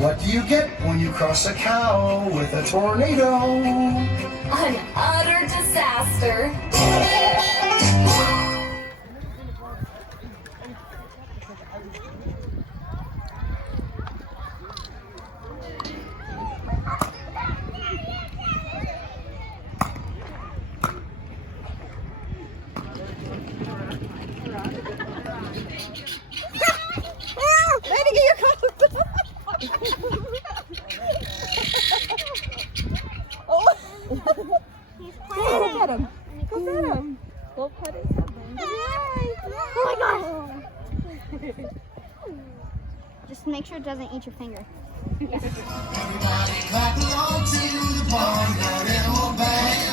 What do you get when you cross a cow with a tornado? An utter disaster. Just make sure it doesn't eat your finger. Everybody clap along to the barnyard animal band.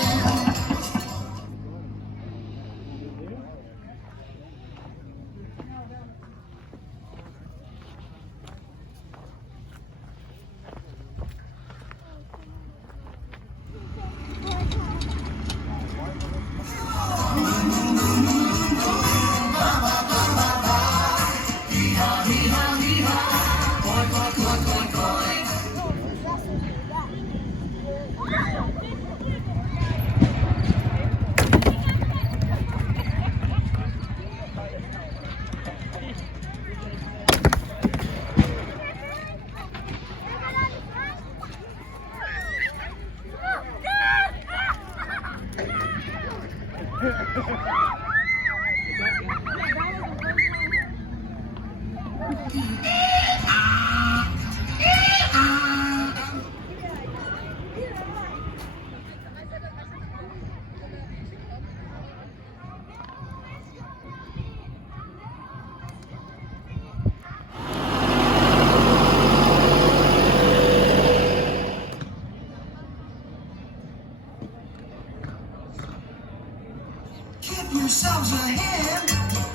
Give yourselves a hand.